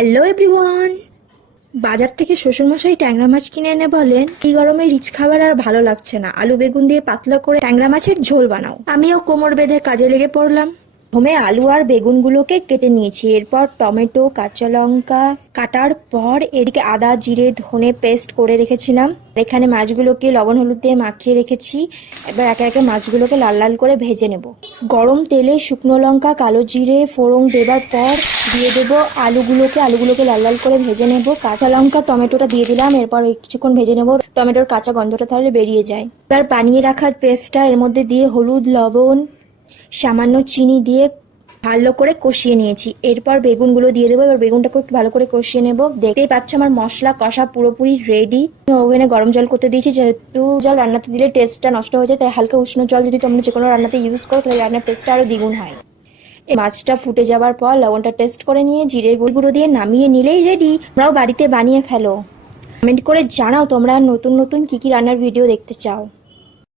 Hello everyone বাজার থেকে শ্বশুরমশাই ট্যাংরা মাছ কিনে এনে বলেন, এই গরমে রিচ খাবার আর ভালো লাগছে না। আলু বেগুন দিয়ে পাতলা করে ট্যাংরা মাছের ঝোল বানাও। আমিও কোমর বেঁধে কাজে লেগে পড়লাম। প্রথমে আলু আর বেগুনগুলোকে কেটে নিয়েছি। এরপর টমেটো কাঁচা লঙ্কা কাটার পর এদিকে আদা, জিরে, ধনে পেস্ট করে রেখেছিলাম। এখানে মাছগুলোকে লবণ হলুদ দিয়ে মাখিয়ে রেখেছি। এবার একে একে মাছগুলোকে লাল লাল করে ভেজে নেব। গরম তেলে শুকনো লঙ্কা, কালো জিরে, ফোড়ন দেবার পর দিয়ে দেবো আলুগুলোকে। আলুগুলোকে লাল লাল করে ভেজে নেব। কাঁচা লঙ্কা, টমেটোটা দিয়ে দিলাম। এরপর কিছুক্ষণ ভেজে নেব। টমেটোর কাঁচা গন্ধটা তাহলে বেরিয়ে যায়। এবার বানিয়ে রাখা পেস্টটা এর মধ্যে দিয়ে হলুদ, লবণ সামান্য চিনি দিয়ে ভালো করে কষিয়ে নিয়েছি। এরপর বেগুনগুলো দিয়ে দেবো। এবার বেগুনটাকে একটু ভালো করে কষিয়ে নেব। দেখতেই পাচ্ছ আমার মশলা কষা পুরোপুরি রেডি ওভেনে গরম জল করতে দিয়েছি। যেহেতু জল রান্নাতে দিলে টেস্টটা নষ্ট হয়ে যায়, তাই হালকা উষ্ণ জল যদি তোমরা যে কোনো রান্নাতে ইউজ করো, তাহলে রান্নার টেস্টটা আরও দ্বিগুণ হয়। মাছটা ফুটে যাওয়ার পর লবণটা টেস্ট করে নিয়ে জিরের গুঁড়ো গুঁড়ো দিয়ে নামিয়ে নিলেই রেডি তোমরাও বাড়িতে বানিয়ে ফেলো। কমেন্ট করে জানাও তোমরা নতুন নতুন কি কি রান্নার ভিডিও দেখতে চাও।